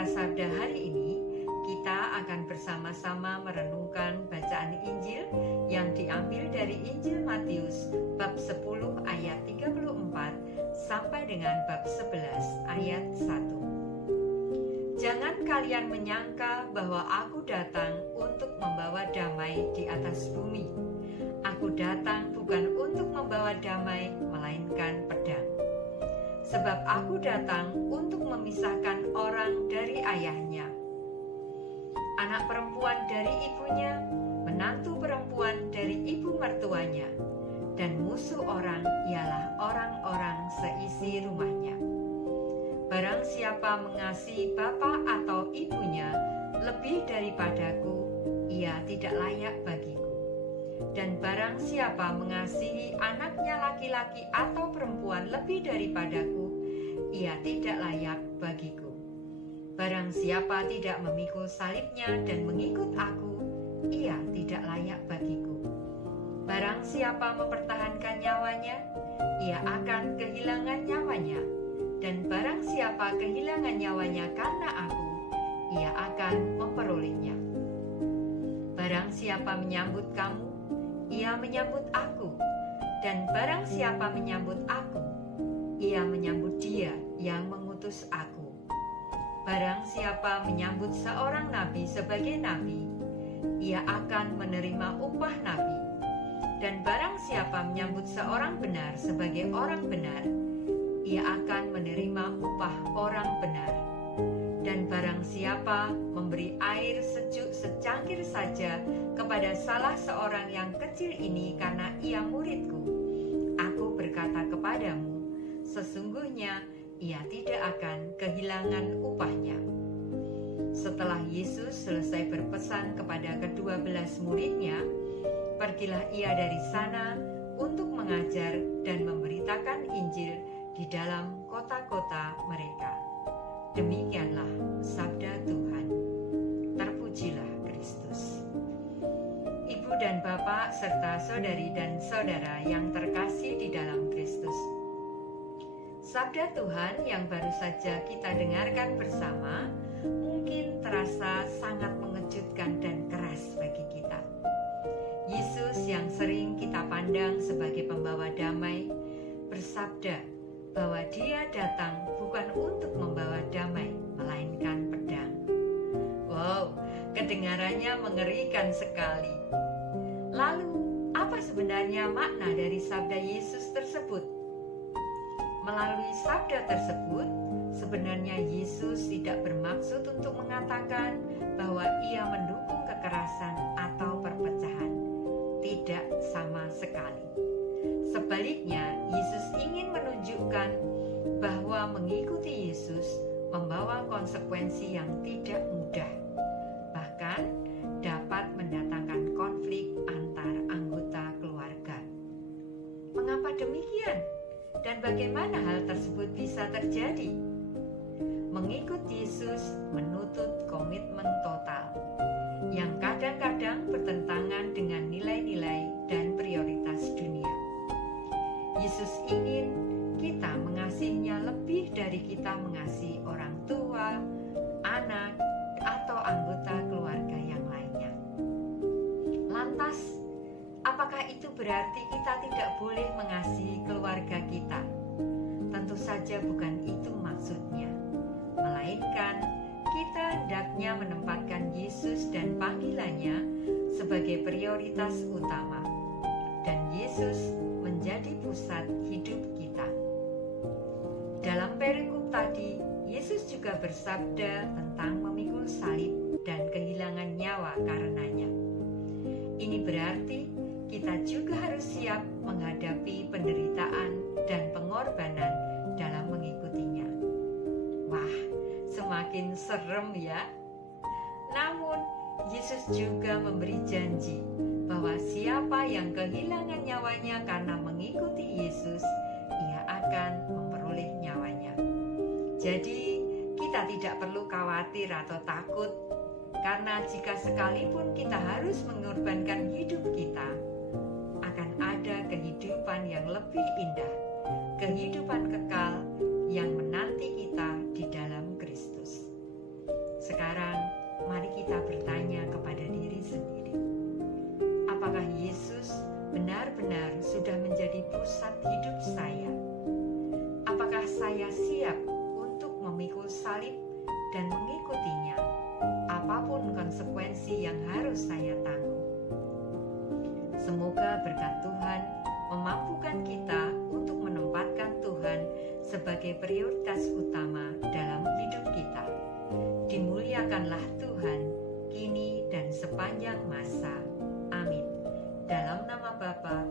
Suara Sabda hari ini, kita akan bersama-sama merenungkan bacaan Injil yang diambil dari Injil Matius bab 10 ayat 34 sampai dengan bab 11 ayat 1. Jangan kalian menyangka bahwa aku datang untuk membawa damai di atas bumi. Aku datang bukan untuk membawa damai, melainkan pedang. Sebab aku datang untuk memisahkan orang dari ayahnya, anak perempuan dari ibunya, menantu perempuan dari ibu mertuanya, dan musuh orang ialah orang-orang seisi rumahnya. Barang siapa mengasihi bapa atau ibunya lebih daripadaku, ia tidak layak bagiku. Dan barang siapa mengasihi anaknya laki-laki atau perempuan lebih daripadaku, ia tidak layak bagiku. Barang siapa tidak memikul salibnya dan mengikut aku, ia tidak layak bagiku. Barang siapa mempertahankan nyawanya, ia akan kehilangan nyawanya. Dan barang siapa kehilangan nyawanya karena aku, ia akan memperolehnya. Barang siapa menyambut kamu, ia menyambut aku. Dan barang siapa menyambut aku, ia menyambut dia yang mengutus aku. Barang siapa menyambut seorang nabi sebagai nabi, ia akan menerima upah nabi. Dan barang siapa menyambut seorang benar sebagai orang benar, ia akan menerima upah orang benar. Dan barang siapa memberi air sejuk secangkir saja kepada salah seorang yang kecil ini karena ia muridku, aku berkata kepadamu, sesungguhnya ia tidak akan kehilangan upahnya. Setelah Yesus selesai berpesan kepada ke-12 muridnya, pergilah ia dari sana untuk mengajar dan memberitakan Injil di dalam kota-kota mereka. Demikianlah sabda Tuhan. Terpujilah Kristus. Ibu dan Bapak serta saudari dan saudara yang terkasih di dalam Kristus. Sabda Tuhan yang baru saja kita dengarkan bersama mungkin terasa sangat mengejutkan dan keras bagi kita. Yesus yang sering kita pandang sebagai pembawa damai bersabda bahwa dia datang bukan untuk membawa damai, melainkan pedang. Wow, kedengarannya mengerikan sekali. Lalu, apa sebenarnya makna dari sabda Yesus tersebut? Melalui sabda tersebut, sebenarnya Yesus tidak bermaksud untuk mengatakan bahwa ia mendukung kekerasan atau perpecahan. Tidak sama sekali. Sebaliknya, Yesus ingin menunjukkan bahwa mengikuti Yesus membawa konsekuensi yang tidak mudah, bahkan dapat mendatangkan konflik antar anggota keluarga. Mengapa demikian? Dan bagaimana hal tersebut bisa terjadi? Mengikut Yesus menuntut komitmen total, yang kadang-kadang bertentangan dengan nilai-nilai dan prioritas dunia. Yesus ingin kita mengasihinya lebih dari kita mengasihi orang tua, anak, atau anggota keluarga yang lainnya. Lantas, apakah itu berarti kita tidak boleh mengasihi keluarga kita? Tentu saja bukan itu maksudnya. Melainkan, kita hendaknya menempatkan Yesus dan panggilannya sebagai prioritas utama. Dan Yesus menjadi pusat hidup kita. Dalam perikop tadi, Yesus juga bersabda tentang memikul salib dan kehilangan nyawa karenanya. Ini berarti kita juga harus siap menghadapi penderitaan dan pengorbanan dalam mengikutinya. Wah, semakin serem ya. Namun, Yesus juga memberi janji bahwa siapa yang kehilangan nyawanya karena mengikuti Yesus, ia akan memperoleh nyawanya. Jadi, kita tidak perlu khawatir atau takut, karena jika sekalipun kita harus mengorbankan hidup kita, akan ada kehidupan yang lebih indah, kehidupan kekal yang menanti kita di dalam Kristus. apakah Yesus benar-benar sudah menjadi pusat hidup saya? Apakah saya siap untuk memikul salib dan mengikutinya, apapun konsekuensi yang harus saya tanggung? Semoga berkat Tuhan memampukan kita untuk menempatkan Tuhan sebagai prioritas utama dalam hidup kita. Dimuliakanlah Tuhan, kini dan sepanjang masa. Amin. Dalam nama Bapa